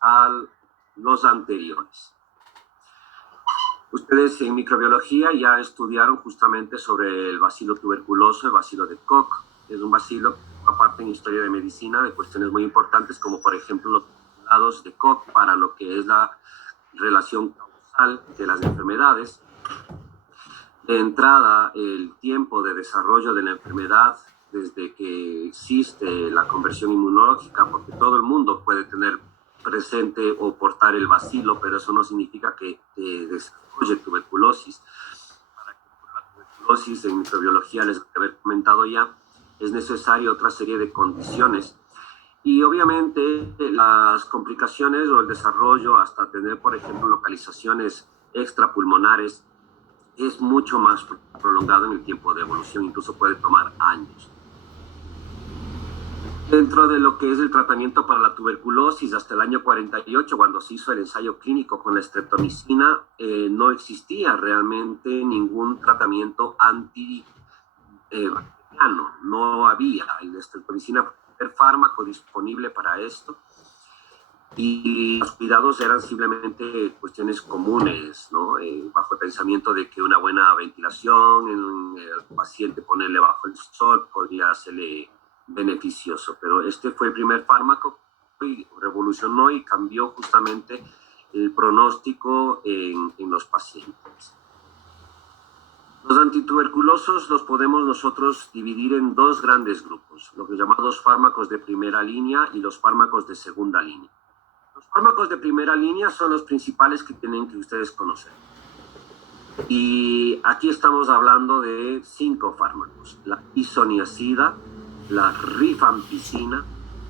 a los anteriores. Ustedes en microbiología ya estudiaron justamente sobre el bacilo tuberculoso, el bacilo de Koch. Es un bacilo, aparte en historia de medicina, de cuestiones muy importantes, como por ejemplo los postulados de Koch para lo que es la relación causal de las enfermedades. De entrada, el tiempo de desarrollo de la enfermedad desde que existe la conversión inmunológica, porque todo el mundo puede tener presente o portar el bacilo, pero eso no significa que desarrolle tuberculosis. Para que la tuberculosis en microbiología, les he comentado ya, es necesaria otra serie de condiciones. Y obviamente las complicaciones o el desarrollo hasta tener, por ejemplo, localizaciones extrapulmonares es mucho más prolongado en el tiempo de evolución, incluso puede tomar años. Dentro de lo que es el tratamiento para la tuberculosis, hasta el año 48, cuando se hizo el ensayo clínico con la streptomicina, no existía realmente ningún tratamiento antibacteriano. No había. La streptomicina fue el fármaco disponible para esto. Y los cuidados eran simplemente cuestiones comunes, ¿no? Bajo el pensamiento de que una buena ventilación, el paciente ponerle bajo el sol podría hacerle beneficioso, pero este fue el primer fármaco y revolucionó y cambió justamente el pronóstico en los pacientes. Los antituberculosos los podemos nosotros dividir en dos grandes grupos, los llamados fármacos de primera línea y los fármacos de segunda línea. Los fármacos de primera línea son los principales que tienen que ustedes conocer. Y aquí estamos hablando de 5 fármacos: la isoniazida, la rifampicina,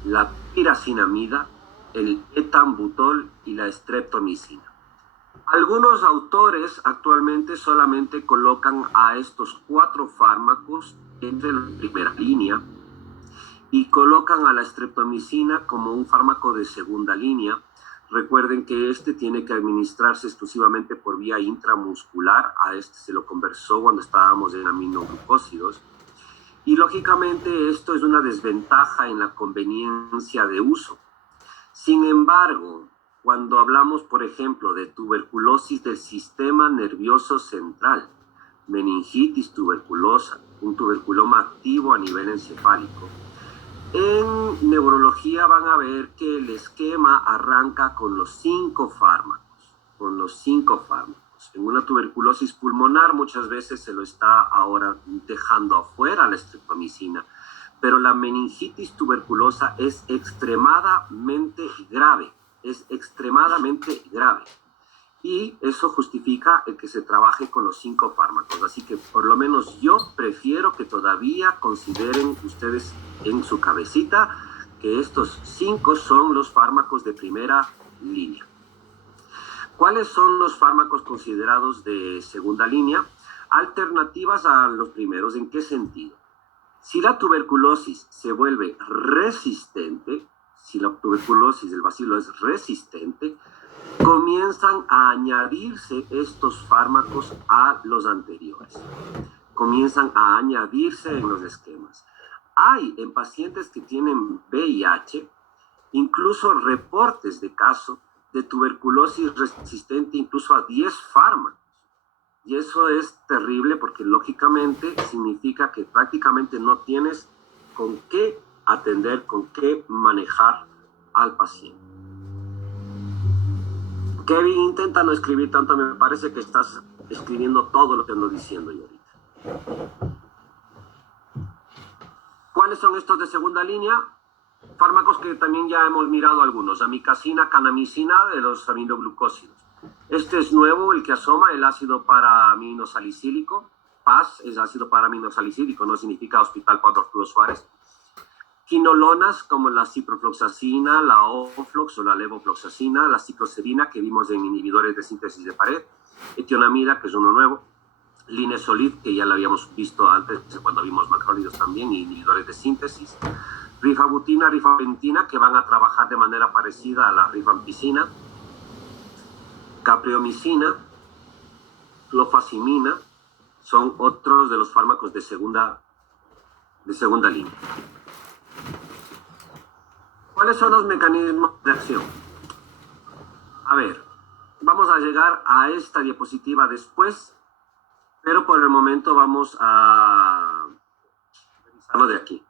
la piracinamida, el etambutol y la streptomicina. Algunos autores actualmente solamente colocan a estos 4 fármacos entre la primera línea y colocan a la streptomicina como un fármaco de segunda línea. Recuerden que este tiene que administrarse exclusivamente por vía intramuscular. A este se lo conversó cuando estábamos en aminoglucósidos. Y lógicamente esto es una desventaja en la conveniencia de uso. Sin embargo, cuando hablamos, por ejemplo, de tuberculosis del sistema nervioso central, meningitis tuberculosa, un tuberculoma activo a nivel encefálico, en neurología van a ver que el esquema arranca con los 5 fármacos, En una tuberculosis pulmonar muchas veces se lo está ahora dejando afuera la streptomicina, pero la meningitis tuberculosa es extremadamente grave, Y eso justifica el que se trabaje con los 5 fármacos. Así que por lo menos yo prefiero que todavía consideren ustedes en su cabecita que estos 5 son los fármacos de primera línea. ¿Cuáles son los fármacos considerados de segunda línea? Alternativas a los primeros. ¿En qué sentido? Si la tuberculosis se vuelve resistente, si la tuberculosis del bacilo es resistente, comienzan a añadirse estos fármacos a los anteriores. Comienzan a añadirse en los esquemas. Hay en pacientes que tienen VIH incluso reportes de casos de tuberculosis resistente incluso a 10 fármacos. Y eso es terrible porque lógicamente significa que prácticamente no tienes con qué atender, con qué manejar al paciente. Kevin, intenta no escribir tanto, me parece que estás escribiendo todo lo que ando diciendo yo ahorita. ¿Cuáles son estos de segunda línea? Fármacos que también ya hemos mirado algunos: amikacina, kanamicina de los aminoglucósidos. Este es nuevo, el que asoma, el ácido paraaminosalicílico. PAS es ácido paraaminosalicílico, no significa Hospital Padre Arturo Suárez. Quinolonas como la ciprofloxacina, la Oflox o la levofloxacina, la cicloserina que vimos en inhibidores de síntesis de pared, etionamida, que es uno nuevo, linezolid, que ya lo habíamos visto antes cuando vimos macrólidos también, inhibidores de síntesis, rifabutina, rifaventina, que van a trabajar de manera parecida a la rifampicina, capreomicina, clofazimina, son otros de los fármacos de segunda línea. ¿Cuáles son los mecanismos de acción? A ver, vamos a llegar a esta diapositiva después, pero por el momento vamos a revisarlo de aquí.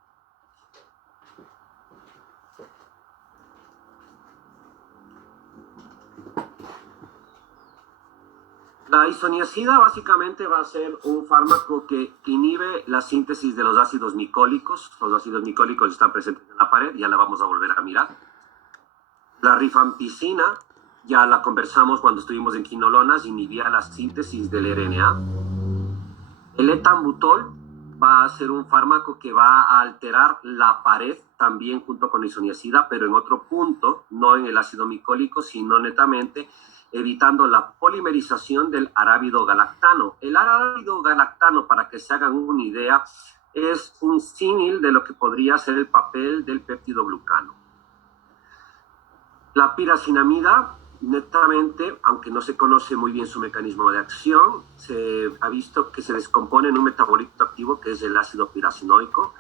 La isoniazida básicamente va a ser un fármaco que inhibe la síntesis de los ácidos micólicos. Los ácidos micólicos están presentes en la pared, ya la vamos a volver a mirar. La rifampicina, ya la conversamos cuando estuvimos en quinolonas, inhibía la síntesis del RNA. El etambutol va a ser un fármaco que va a alterar la pared también junto con la isoniazida, pero en otro punto, no en el ácido micólico, sino netamente evitando la polimerización del arábido galactano. El arábido galactano, para que se hagan una idea, es un símil de lo que podría ser el papel del péptidoglucano. La piracinamida, netamente, aunque no se conoce muy bien su mecanismo de acción, se ha visto que se descompone en un metabolito activo que es el ácido piracinoico,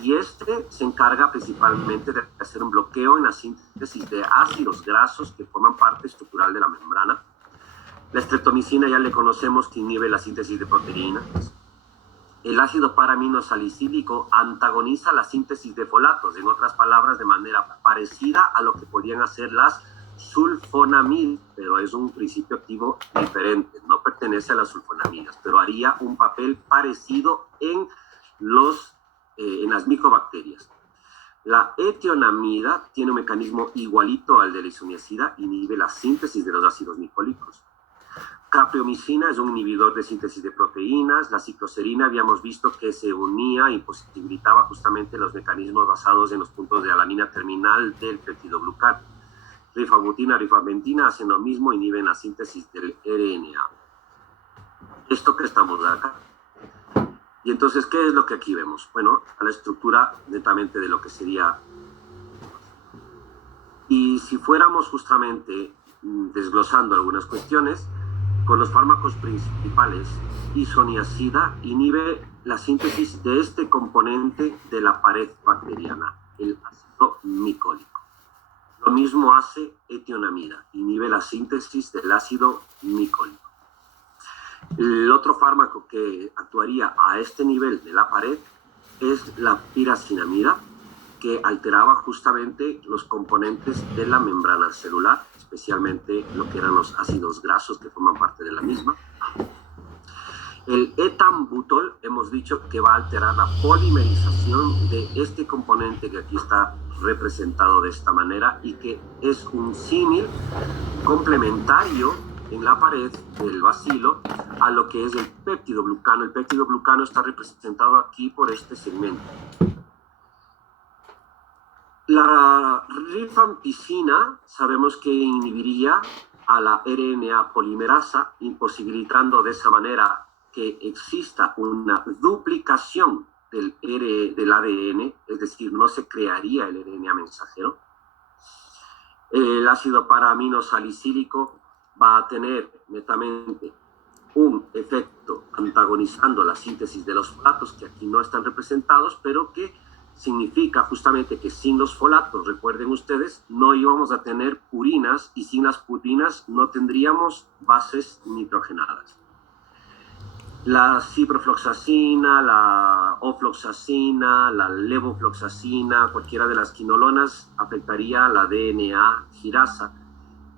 y este se encarga principalmente de hacer un bloqueo en la síntesis de ácidos grasos que forman parte estructural de la membrana. La streptomicina ya le conocemos que inhibe la síntesis de proteínas. El ácido paraminosalicílico antagoniza la síntesis de folatos, en otras palabras, de manera parecida a lo que podían hacer las sulfonamidas, pero es un principio activo diferente, no pertenece a las sulfonamidas, pero haría un papel parecido en las micobacterias. La etionamida tiene un mecanismo igualito al de la isoniazida, inhibe la síntesis de los ácidos micólicos. Capreomicina es un inhibidor de síntesis de proteínas. La cicloserina habíamos visto que se unía y posibilitaba justamente los mecanismos basados en los puntos de alanina terminal del peptidoglucano. Rifabutina, rifaventina hacen lo mismo, inhiben la síntesis del RNA. Esto que estamos acá. Y entonces, ¿qué es lo que aquí vemos? Bueno, a la estructura netamente de lo que sería. Y si fuéramos justamente desglosando algunas cuestiones, con los fármacos principales, isoniazida inhibe la síntesis de este componente de la pared bacteriana, el ácido micólico. Lo mismo hace etionamida, inhibe la síntesis del ácido micólico. El otro fármaco que actuaría a este nivel de la pared es la piracinamida, que alteraba justamente los componentes de la membrana celular, especialmente lo que eran los ácidos grasos que forman parte de la misma. El etambutol, hemos dicho que va a alterar la polimerización de este componente que aquí está representado de esta manera y que es un símil complementario en la pared del bacilo a lo que es el péptidoglucano. El péptidoglucano está representado aquí por este segmento. La rifampicina sabemos que inhibiría a la RNA polimerasa, imposibilitando de esa manera que exista una duplicación del ADN, es decir, no se crearía el RNA mensajero. El ácido paraaminosalicílico va a tener netamente un efecto antagonizando la síntesis de los folatos, que aquí no están representados, pero que significa justamente que sin los folatos, recuerden ustedes, no íbamos a tener purinas, y sin las purinas no tendríamos bases nitrogenadas. La ciprofloxacina, la ofloxacina, la levofloxacina, cualquiera de las quinolonas afectaría a la DNA girasa.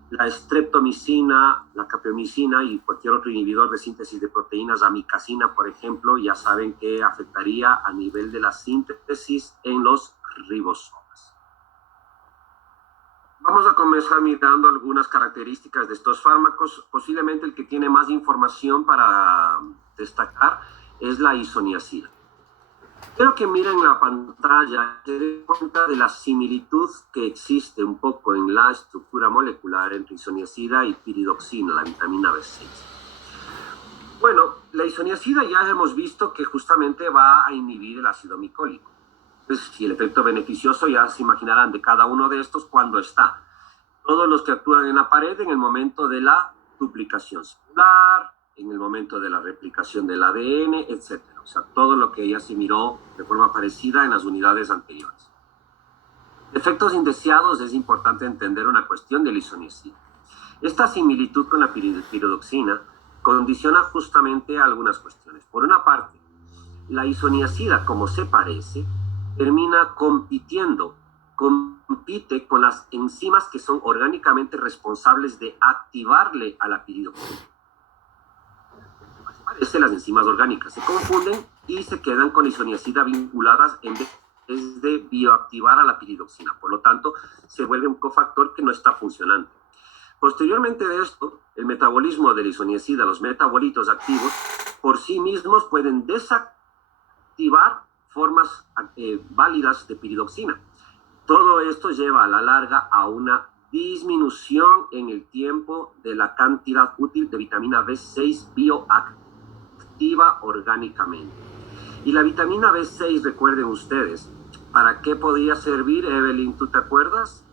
La streptomicina, la capreomicina y cualquier otro inhibidor de síntesis de proteínas, amicacina, por ejemplo, ya saben que afectaría a nivel de la síntesis en los ribosomas. Vamos a comenzar mirando algunas características de estos fármacos. Posiblemente el que tiene más información para destacar es la isoniazida. Quiero que miren la pantalla, se den cuenta de la similitud que existe un poco en la estructura molecular entre isoniazida y piridoxina, la vitamina B6. Bueno, la isoniazida ya hemos visto que justamente va a inhibir el ácido micólico. Entonces, si el efecto beneficioso ya se imaginarán de cada uno de estos cuando está. Todos los que actúan en la pared en el momento de la duplicación celular, en el momento de la replicación del ADN, etc. O sea, todo lo que ya se miró de forma parecida en las unidades anteriores. Efectos indeseados, es importante entender una cuestión del isoniazida. Esta similitud con la piridoxina condiciona justamente algunas cuestiones. Por una parte, la isoniazida, como se parece, termina compite con las enzimas que son orgánicamente responsables de activarle a la piridoxina. Las enzimas orgánicas se confunden y se quedan con isoniazida vinculadas en vez de bioactivar a la piridoxina. Por lo tanto, se vuelve un cofactor que no está funcionando. Posteriormente de esto, el metabolismo de la isoniazida, los metabolitos activos, por sí mismos pueden desactivar formas válidas de piridoxina. Todo esto lleva a la larga a una disminución en el tiempo de la cantidad útil de vitamina B6 bioactiva orgánicamente. Y la vitamina B6, recuerden ustedes, ¿para qué podía servir, Evelyn? ¿Tú te acuerdas?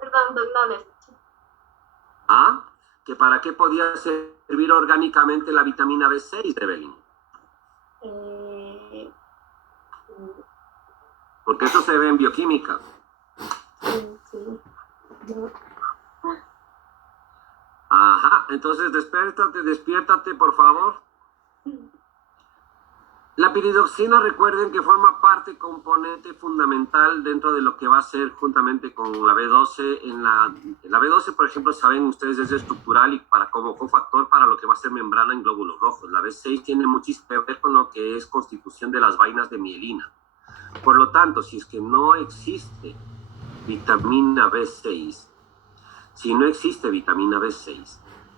Perdón, no le escuché. ¿Ah? ¿Que para qué podía servir orgánicamente la vitamina B6, Evelyn? Porque eso se ve en bioquímica. Sí. No. Ajá, entonces despiértate, por favor. La piridoxina, recuerden que forma parte, componente fundamental dentro de lo que va a ser juntamente con la B12. La B12, por ejemplo, saben ustedes, es estructural y como cofactor para lo que va a ser membrana en glóbulos rojos. La B6 tiene muchísimo que ver con lo que es constitución de las vainas de mielina. Por lo tanto, si es que no existe vitamina B6,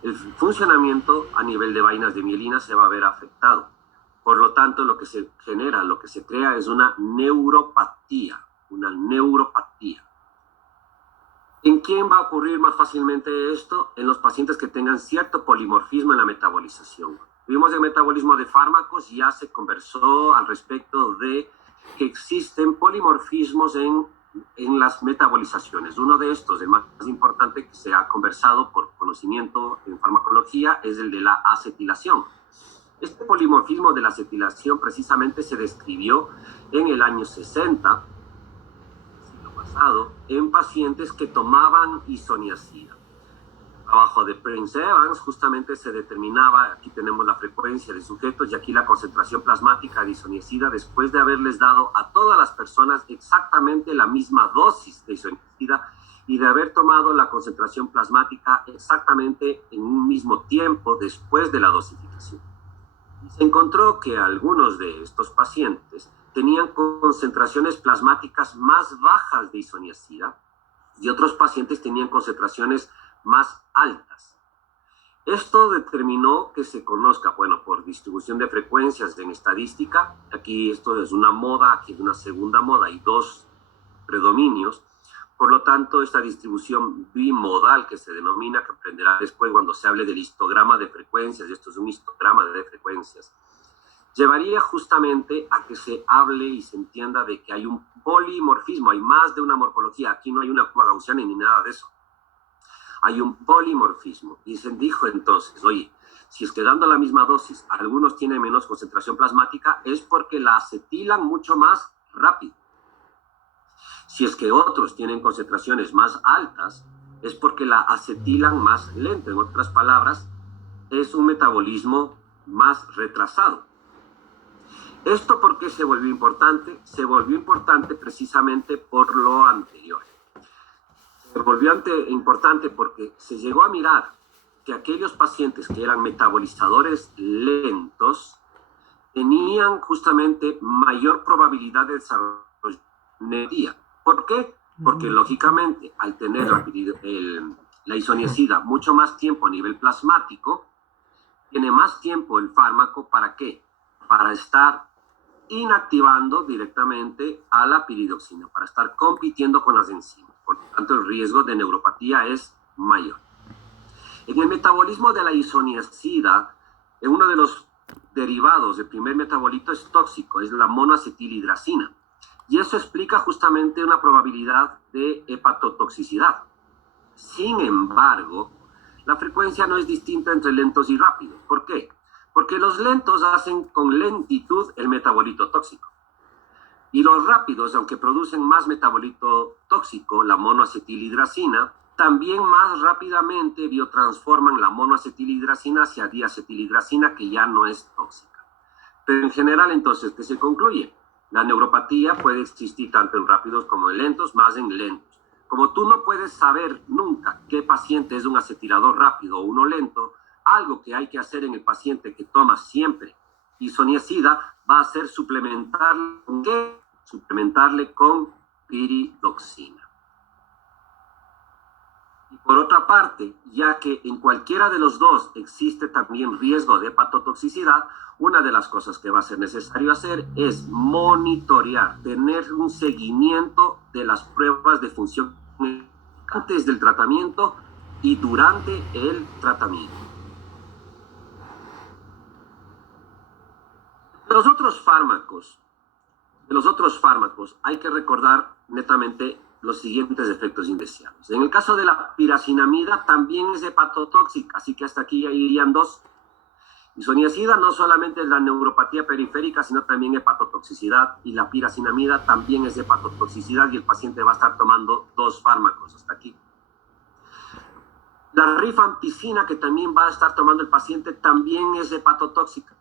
el funcionamiento a nivel de vainas de mielina se va a ver afectado. Por lo tanto, lo que se genera, lo que se crea es una neuropatía. ¿En quién va a ocurrir más fácilmente esto? En los pacientes que tengan cierto polimorfismo en la metabolización. Vimos el metabolismo de fármacos, ya se conversó al respecto de que existen polimorfismos en las metabolizaciones. Uno de estos, el más importante que se ha conversado por conocimiento en farmacología, es el de la acetilación. Este polimorfismo de la acetilación precisamente se describió en el año 60, siglo pasado, en pacientes que tomaban isoniazida. Trabajo de Prince Evans, justamente se determinaba, aquí tenemos la frecuencia de sujetos y aquí la concentración plasmática de isoniazida después de haberles dado a todas las personas exactamente la misma dosis de isoniazida y de haber tomado la concentración plasmática exactamente en un mismo tiempo después de la dosificación. Y se encontró que algunos de estos pacientes tenían concentraciones plasmáticas más bajas de isoniazida y otros pacientes tenían concentraciones más altas. Esto determinó que se conozca, bueno, por distribución de frecuencias en estadística, aquí esto es una moda, aquí es una segunda moda, hay dos predominios. Por lo tanto, esta distribución bimodal que se denomina, que aprenderá después cuando se hable del histograma de frecuencias, y esto es un histograma de frecuencias, llevaría justamente a que se hable y se entienda de que hay un polimorfismo, hay más de una morfología, aquí no hay una curva gaussiana ni nada de eso. Hay un polimorfismo. Y se dijo entonces, oye, si es que dando la misma dosis, algunos tienen menos concentración plasmática, es porque la acetilan mucho más rápido. Si es que otros tienen concentraciones más altas, es porque la acetilan más lento. En otras palabras, es un metabolismo más retrasado. ¿Esto por qué se volvió importante? Se volvió importante precisamente por lo anterior. Se volvió importante porque se llegó a mirar que aquellos pacientes que eran metabolizadores lentos tenían justamente mayor probabilidad de desarrollar neuropatía. ¿Por qué? Porque lógicamente al tener la isoniazida mucho más tiempo a nivel plasmático, tiene más tiempo el fármaco, ¿para qué? Para estar inactivando directamente a la piridoxina, para estar compitiendo con las enzimas. Por lo tanto, el riesgo de neuropatía es mayor. En el metabolismo de la isoniazida, uno de los derivados del primer metabolito es tóxico, es la monoacetilidracina. Y eso explica justamente una probabilidad de hepatotoxicidad. Sin embargo, la frecuencia no es distinta entre lentos y rápidos. ¿Por qué? Porque los lentos hacen con lentitud el metabolito tóxico. Y los rápidos, aunque producen más metabolito tóxico, la monoacetilhidracina, también más rápidamente biotransforman la monoacetilhidracina hacia diacetilhidracina, que ya no es tóxica. Pero en general, entonces, ¿qué se concluye? La neuropatía puede existir tanto en rápidos como en lentos, más en lentos. Como tú no puedes saber nunca qué paciente es un acetilador rápido o uno lento, algo que hay que hacer en el paciente que toma siempre isoniazida va a ser suplementarle con piridoxina. Y por otra parte, ya que en cualquiera de los dos existe también riesgo de hepatotoxicidad, una de las cosas que va a ser necesario hacer es monitorear, tener un seguimiento de las pruebas de función antes del tratamiento y durante el tratamiento. De los otros fármacos hay que recordar netamente los siguientes efectos indeseables. En el caso de la piracinamida también es hepatotóxica, así que hasta aquí ya irían dos. Isoniazida no solamente es la neuropatía periférica, sino también hepatotoxicidad, y la piracinamida también es hepatotoxicidad, y el paciente va a estar tomando dos fármacos hasta aquí. La rifampicina, que también va a estar tomando el paciente, también es hepatotóxica.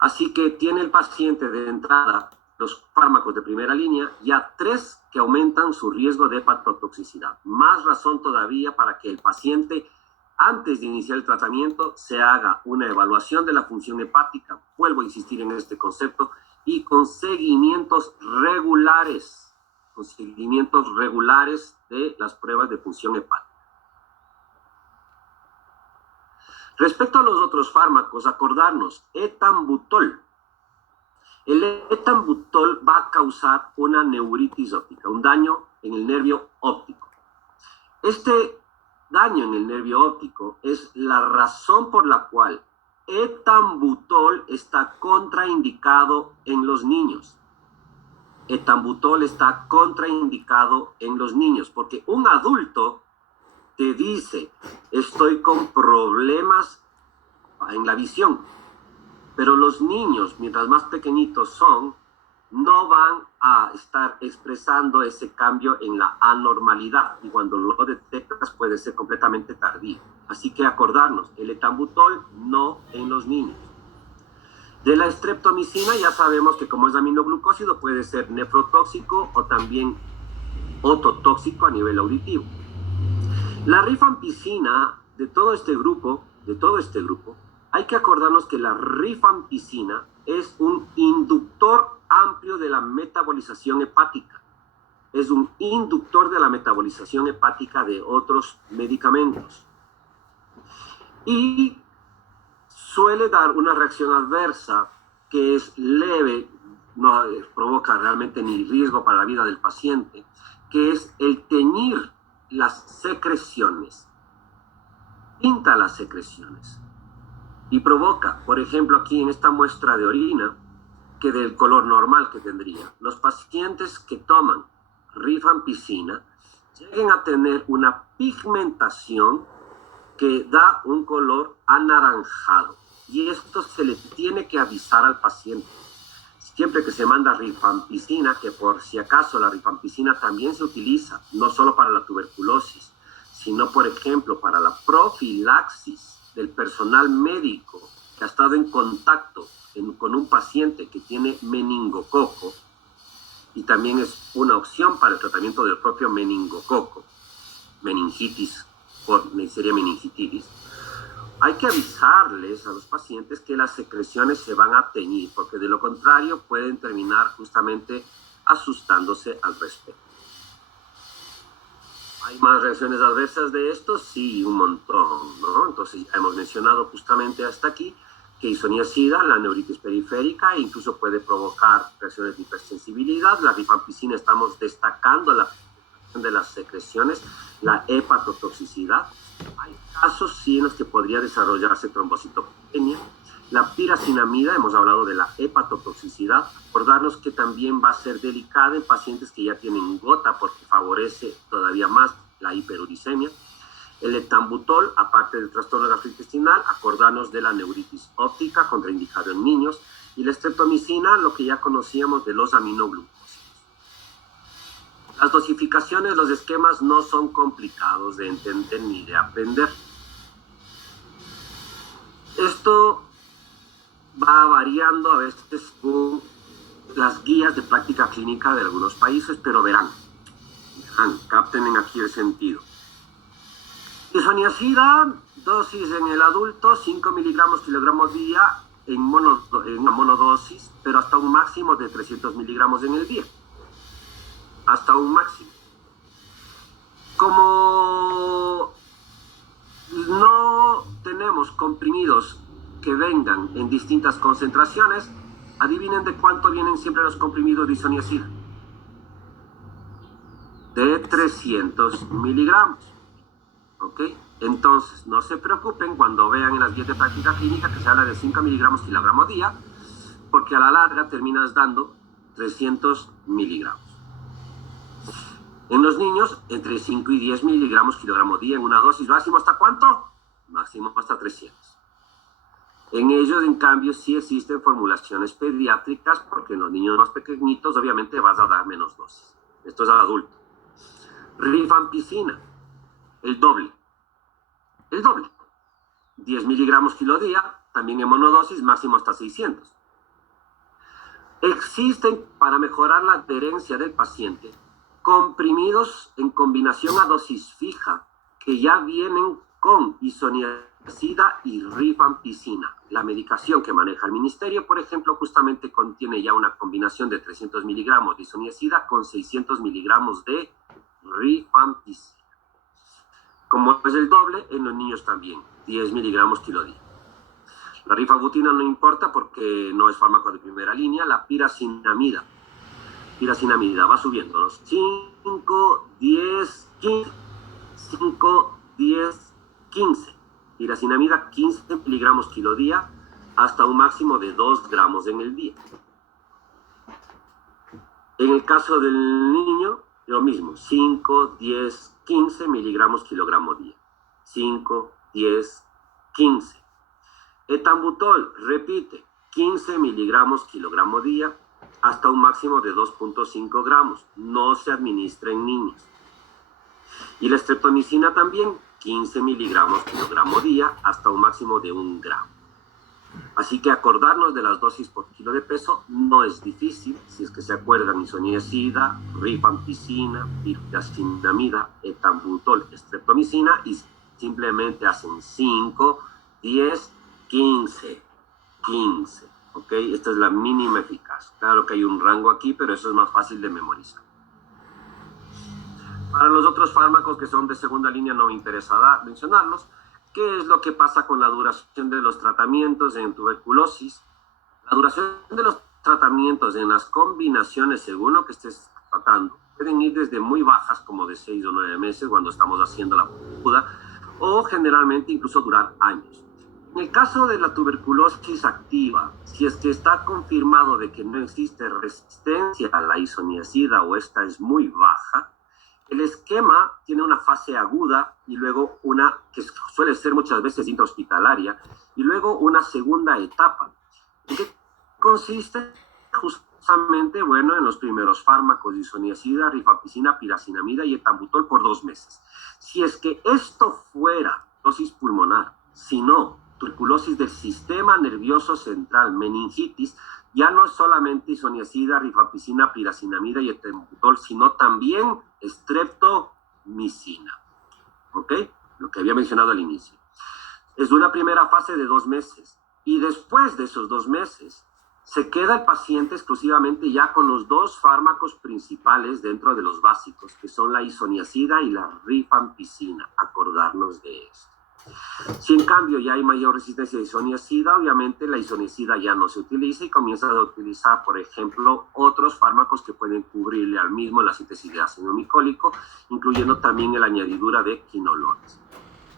Así que tiene el paciente de entrada los fármacos de primera línea, ya 3 que aumentan su riesgo de hepatotoxicidad. Más razón todavía para que el paciente, antes de iniciar el tratamiento, se haga una evaluación de la función hepática, vuelvo a insistir en este concepto, y con seguimientos regulares de las pruebas de función hepática. Respecto a los otros fármacos, acordarnos, etambutol. El etambutol va a causar una neuritis óptica, un daño en el nervio óptico. Este daño en el nervio óptico es la razón por la cual etambutol está contraindicado en los niños. Etambutol está contraindicado en los niños porque un adulto te dice, estoy con problemas en la visión, pero los niños, mientras más pequeñitos son, no van a estar expresando ese cambio en la anormalidad, y cuando lo detectas puede ser completamente tardío. Así que acordarnos, el etambutol no en los niños. De la streptomicina ya sabemos que como es aminoglucósido puede ser nefrotóxico o también ototóxico a nivel auditivo. La rifampicina, de todo este grupo, hay que acordarnos que la rifampicina es un inductor amplio de la metabolización hepática. Es un inductor de la metabolización hepática de otros medicamentos. Y suele dar una reacción adversa que es leve, no provoca realmente ni riesgo para la vida del paciente, que es el teñir las secreciones, pinta las secreciones y provoca, por ejemplo, aquí en esta muestra de orina, que del color normal que tendría, los pacientes que toman rifampicina lleguen a tener una pigmentación que da un color anaranjado, y esto se le tiene que avisar al paciente. Siempre que se manda rifampicina, que por si acaso la rifampicina también se utiliza, no solo para la tuberculosis, sino por ejemplo para la profilaxis del personal médico que ha estado en contacto con un paciente que tiene meningococo, y también es una opción para el tratamiento del propio meningococo, meningitis por Neisseria meningitidis. Hay que avisarles a los pacientes que las secreciones se van a teñir, porque de lo contrario pueden terminar justamente asustándose al respecto. ¿Hay más reacciones adversas de esto? Sí, un montón, ¿no? Entonces ya hemos mencionado justamente hasta aquí que isoniazida, la neuritis periférica, incluso puede provocar reacciones de hipersensibilidad. La rifampicina estamos destacando la de las secreciones, la hepatotoxicidad. Hay casos sí en los que podría desarrollarse trombocitopenia. La piracinamida, hemos hablado de la hepatotoxicidad, por darnos que también va a ser delicada en pacientes que ya tienen gota porque favorece todavía más la hiperuricemia. El etambutol, aparte del trastorno gastrointestinal, acordarnos de la neuritis óptica contraindicado en niños, y la streptomicina, lo que ya conocíamos de los aminoglucósidos. Las dosificaciones, los esquemas no son complicados de entender ni de aprender. Esto va variando a veces según las guías de práctica clínica de algunos países, pero verán, capten aquí el sentido. Isoniazida, dosis en el adulto, 5 miligramos kilogramo día en una monodosis, pero hasta un máximo de 300 miligramos en el día. Hasta un máximo. Como no tenemos comprimidos que vengan en distintas concentraciones, adivinen de cuánto vienen siempre los comprimidos de isoniazida. De 300 miligramos. ¿Ok? Entonces, no se preocupen cuando vean en las guías de práctica clínica que se habla de 5 miligramos kilogramo día, porque a la larga terminas dando 300 miligramos. En los niños, entre 5 y 10 miligramos kilogramo día en una dosis. ¿Máximo hasta cuánto? Máximo hasta 300. En ellos, en cambio, sí existen formulaciones pediátricas, porque en los niños más pequeñitos, obviamente, vas a dar menos dosis. Esto es adulto. Rifampicina, el doble. El doble. 10 miligramos kilo día, también en monodosis, máximo hasta 600. Existen, para mejorar la adherencia del paciente, comprimidos en combinación a dosis fija, que ya vienen con isoniazida y rifampicina. La medicación que maneja el ministerio, por ejemplo, justamente contiene ya una combinación de 300 miligramos de isoniazida con 600 miligramos de rifampicina. Como es el doble, en los niños también, 10 miligramos kilo día. La rifabutina no importa porque no es fármaco de primera línea. La piracinamida. Piracinamida va subiendo los 5, 10, 15. 5, 10, 15. Piracinamida 15 miligramos kilo día hasta un máximo de 2 gramos en el día. En el caso del niño, lo mismo, 5, 10, 15 miligramos kilogramo día. 5, 10, 15. Etambutol, repite, 15 miligramos kilogramo día hasta un máximo de 2.5 gramos. No se administra en niños. Y la streptomicina también, 15 miligramos kilogramo día hasta un máximo de 1 gramo. Así que acordarnos de las dosis por kilo de peso no es difícil, si es que se acuerdan: isoniazida, rifampicina, piracinamida, etambutol, streptomicina, y simplemente hacen 5, 10, 15. ¿Ok? Esta es la mínima eficaz. Claro que hay un rango aquí, pero eso es más fácil de memorizar. Para los otros fármacos que son de segunda línea no me interesa mencionarlos. ¿Qué es lo que pasa con la duración de los tratamientos en tuberculosis? La duración de los tratamientos en las combinaciones, según lo que estés tratando, pueden ir desde muy bajas, como de 6 o 9 meses, cuando estamos haciendo la aguda, o generalmente incluso durar años. En el caso de la tuberculosis activa, si es que está confirmado de que no existe resistencia a la isoniazida o esta es muy baja, el esquema tiene una fase aguda y luego una que suele ser muchas veces intrahospitalaria y luego una segunda etapa. ¿En qué consiste? Justamente, bueno, en los primeros fármacos: isoniazida, rifampicina, piracinamida y etambutol por 2 meses. Si es que esto fuera dosis pulmonar, si no, tuberculosis del sistema nervioso central, meningitis, ya no es solamente isoniazida, rifampicina, piracinamida y etambutol, sino también streptomicina. ¿Ok? Lo que había mencionado al inicio. Es una primera fase de 2 meses. Y después de esos 2 meses, se queda el paciente exclusivamente ya con los 2 fármacos principales dentro de los básicos, que son la isoniazida y la rifampicina. Acordarnos de esto. Si en cambio ya hay mayor resistencia de isoniazida, obviamente la isoniazida ya no se utiliza y comienza a utilizar, por ejemplo, otros fármacos que pueden cubrirle al mismo la síntesis de ácido micólico, incluyendo también la añadidura de quinolones.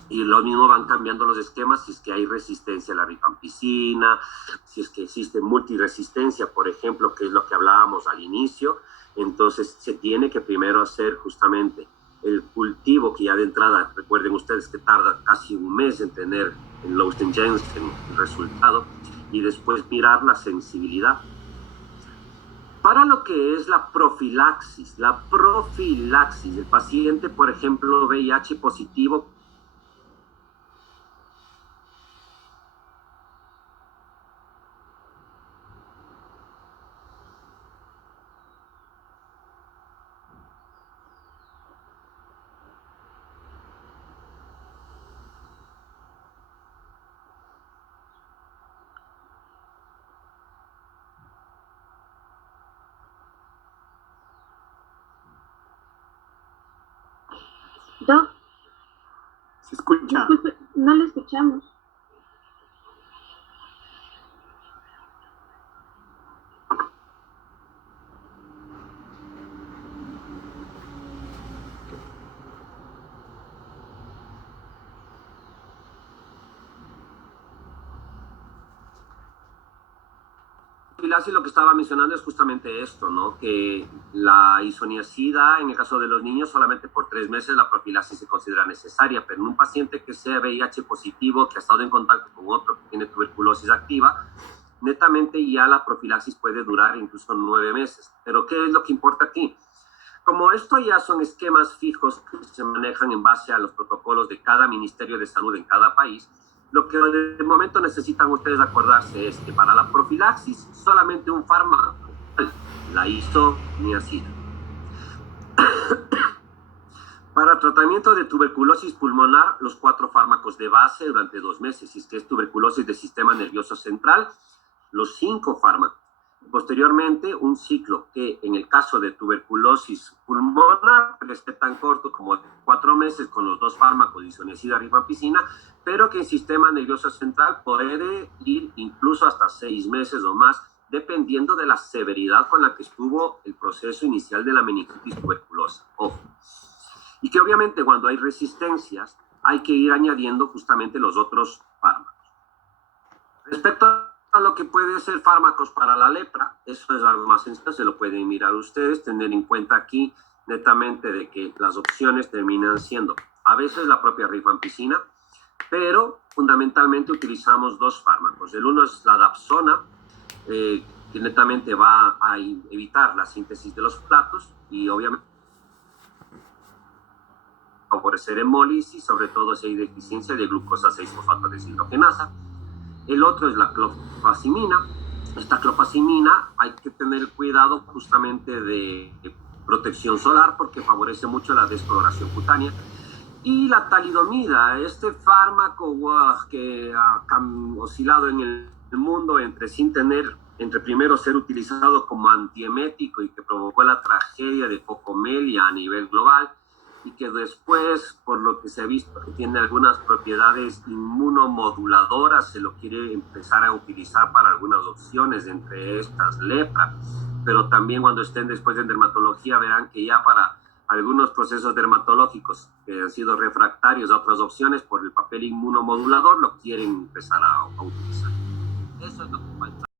Y lo mismo van cambiando los esquemas si es que hay resistencia a la rifampicina, si es que existe multiresistencia, por ejemplo, que es lo que hablábamos al inicio. Entonces se tiene que primero hacer justamente el cultivo, que ya de entrada, recuerden ustedes que tarda casi 1 mes en tener el Lowsten-Jensen el resultado, y después mirar la sensibilidad. Para lo que es la profilaxis, el paciente, por ejemplo, VIH positivo, Doc, ¿Se escucha? disculpe, no le escuchamos. profilaxis lo que estaba mencionando es justamente esto, ¿no? Que la isoniazida, en el caso de los niños, solamente por 3 meses la profilaxis se considera necesaria, pero en un paciente que sea VIH positivo, que ha estado en contacto con otro que tiene tuberculosis activa, netamente ya la profilaxis puede durar incluso 9 meses. Pero ¿qué es lo que importa aquí? Como esto ya son esquemas fijos que se manejan en base a los protocolos de cada Ministerio de Salud en cada país, lo que de momento necesitan ustedes acordarse es que para la profilaxis solamente un fármaco, la isoniazida. Para tratamiento de tuberculosis pulmonar, los 4 fármacos de base durante 2 meses. Si es que es tuberculosis del sistema nervioso central, los 5 fármacos. Posteriormente, un ciclo que en el caso de tuberculosis pulmonar esté tan corto como 4 meses con los 2 fármacos, isoniazida, rifampicina, pero que en sistema nervioso central puede ir incluso hasta 6 meses o más, dependiendo de la severidad con la que estuvo el proceso inicial de la meningitis tuberculosa. Ojo. Y que obviamente cuando hay resistencias hay que ir añadiendo justamente los otros fármacos. Respecto a lo que puede ser fármacos para la lepra, eso es algo más sencillo, se lo pueden mirar ustedes, tener en cuenta aquí netamente de que las opciones terminan siendo a veces la propia rifampicina, pero fundamentalmente utilizamos 2 fármacos. El uno es la dapsona, que netamente va a evitar la síntesis de los platos y obviamente favorecer hemólisis, sobre todo si hay deficiencia de glucosa 6-fosfato deshidrogenasa. El otro es la clofazimina. Esta clofazimina hay que tener cuidado justamente de protección solar porque favorece mucho la descoloración cutánea. Y la talidomida, este fármaco que ha oscilado en el mundo entre primero ser utilizado como antiemético y que provocó la tragedia de Cocomelia a nivel global, y que después, por lo que se ha visto que tiene algunas propiedades inmunomoduladoras, se lo quiere empezar a utilizar para algunas opciones, entre estas lepra, pero también cuando estén después en dermatología verán que ya para algunos procesos dermatológicos que han sido refractarios a otras opciones por el papel inmunomodulador lo quieren empezar a utilizar. Eso es lo que falta.